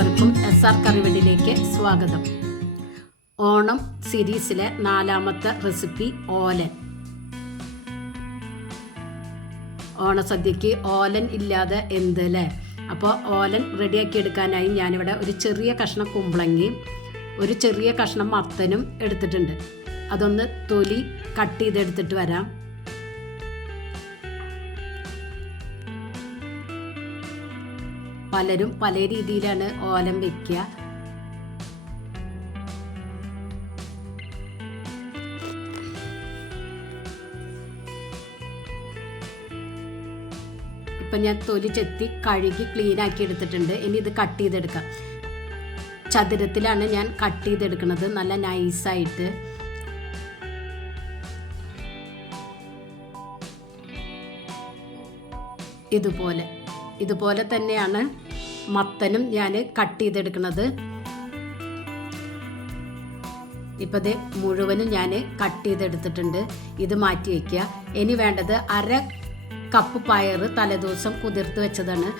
എല്ലാവർക്കും S R കറിവെടിലേക്ക് സ്വാഗതം. ഓണം സീരീസിലെ നാലാമത്തെ റെസിപ്പി ഓലൻ. ഓണസദ്യക്ക് ഓലൻ ഇല്ലാതെ എന്ത് അല്ലേ അപ്പോൾ ഓലൻ റെഡിയാക്കി എടുക്കാനായി ഞാനിവിടെ ഒരു ചെറിയ കഷ്ണം കുമ്പളങ്ങി ഒരു ചെറിയ കഷ്ണം മത്തനും എടുത്തിട്ടുണ്ട്. അതൊന്ന് തൊലി കട്ട് ചെയ്തെടുത്തിട്ട് വരാം. പലരും പല രീതിയിലാണ് ഓലം വെക്കുക. ഇപ്പം ഞാൻ തൊലി ചെത്തി കഴുകി ക്ലീൻ ആക്കി എടുത്തിട്ടുണ്ട്. ഇനി ഇത് കട്ട് ചെയ്തെടുക്കാം. ചതുരത്തിലാണ് ഞാൻ കട്ട് ചെയ്തെടുക്കുന്നത്. നല്ല നൈസായിട്ട് ഇതുപോലെ. ഇതുപോലെ തന്നെയാണ് മത്തനും ഞാൻ കട്ട് ചെയ്തെടുക്കുന്നത്. ഇപ്പം ഇത് മുഴുവനും ഞാൻ കട്ട് ചെയ്തെടുത്തിട്ടുണ്ട്. ഇത് മാറ്റി വയ്ക്കുക ഇനി വേണ്ടത് അര കപ്പ് പയർ തലേദിവസം കുതിർത്ത് വെച്ചതാണ്.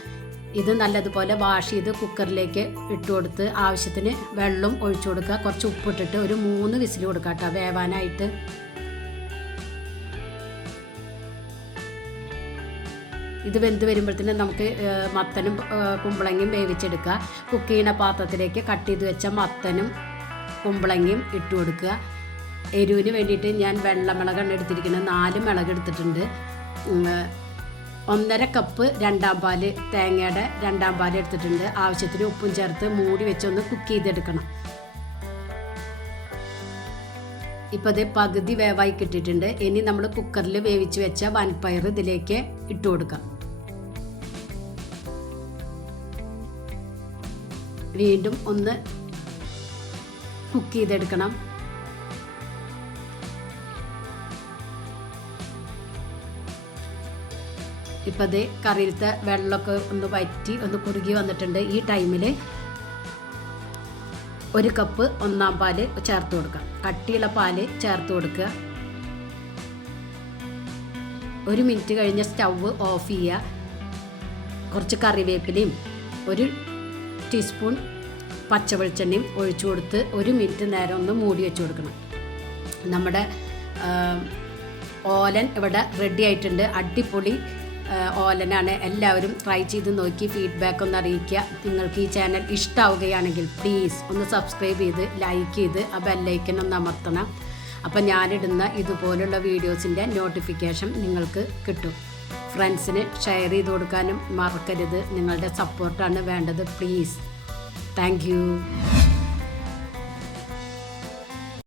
ഇത് നല്ലതുപോലെ വാഷ് ചെയ്ത് കുക്കറിലേക്ക് ഇട്ട് കൊടുത്ത് ആവശ്യത്തിന് വെള്ളം ഒഴിച്ചു കൊടുക്കുക. കുറച്ച് ഉപ്പിട്ടിട്ട് ഒരു മൂന്ന് വിസിൽ കൊടുക്കാം കേട്ടോ വേവാനായിട്ട്. ഇത് വെന്ത് വരുമ്പോഴത്തേനും നമുക്ക് മത്തനും കുമ്പളങ്ങയും വേവിച്ചെടുക്കുക. കുക്ക് ചെയ്യുന്ന പാത്രത്തിലേക്ക് കട്ട് ചെയ്ത് വെച്ച മത്തനും കുമ്പളങ്ങയും ഇട്ട് കൊടുക്കുക. എരിവിന് വേണ്ടിയിട്ട് ഞാൻ വെള്ളമിളകാണ് എടുത്തിരിക്കുന്നത്. നാല് മിളക് എടുത്തിട്ടുണ്ട്. ഒന്നര കപ്പ് രണ്ടാം പാൽ തേങ്ങയുടെ രണ്ടാം പാൽ എടുത്തിട്ടുണ്ട്. ആവശ്യത്തിന് ഉപ്പും ചേർത്ത് മൂടി വെച്ചൊന്ന് കുക്ക് ചെയ്തെടുക്കണം. ഇപ്പോൾ അത് പകുതി വേവായി കിട്ടിയിട്ടുണ്ട്. ഇനി നമ്മൾ കുക്കറിൽ വേവിച്ച് വെച്ച വൻപയർ ഇതിലേക്ക് ഇട്ട് കൊടുക്കാം. വീണ്ടും ഒന്ന് കുക്ക് ചെയ്തെടുക്കണം. ഇപ്പം അത് കറിയിലത്തെ വെള്ളമൊക്കെ ഒന്ന് വറ്റി ഒന്ന് കുറുകി വന്നിട്ടുണ്ട് ഈ ടൈമിൽ ഒരു കപ്പ് ഒന്നാം പാൽ ചേർത്ത് കൊടുക്കാം. കട്ടിയുള്ള പാൽ ചേർത്ത് കൊടുക്കുക. ഒരു മിനിറ്റ് കഴിഞ്ഞ സ്റ്റൗവ് ഓഫ് ചെയ്യുക. കുറച്ച് കറിവേപ്പിലയും ഒരു ടീസ്പൂൺ പച്ച വെളിച്ചെണ്ണയും ഒഴിച്ചു കൊടുത്ത് ഒരു മിനിറ്റ് നേരം ഒന്ന് മൂടി വെച്ച് കൊടുക്കണം. നമ്മുടെ ഓലൻ ഇവിടെ റെഡി ആയിട്ടുണ്ട്. അടിപൊളി ഓലനാണ്. എല്ലാവരും ട്രൈ ചെയ്ത് നോക്കി ഫീഡ്ബാക്ക് ഒന്ന് അറിയിക്കുക. നിങ്ങൾക്ക് ഈ ചാനൽ ഇഷ്ടമാവുകയാണെങ്കിൽ പ്ലീസ് ഒന്ന് സബ്സ്ക്രൈബ് ചെയ്ത് ലൈക്ക് ചെയ്ത് ആ ബെല്ലൈക്കൻ ഒന്ന് അമർത്തണം. അപ്പം ഞാനിടുന്ന ഇതുപോലുള്ള വീഡിയോസിന്റെ നോട്ടിഫിക്കേഷൻ നിങ്ങൾക്ക് കിട്ടും. ഫ്രണ്ട്സിന് ഷെയർ ചെയ്ത് കൊടുക്കാനും മറക്കരുത്. നിങ്ങളുടെ സപ്പോർട്ടാണ് വേണ്ടത്. പ്ലീസ്. താങ്ക്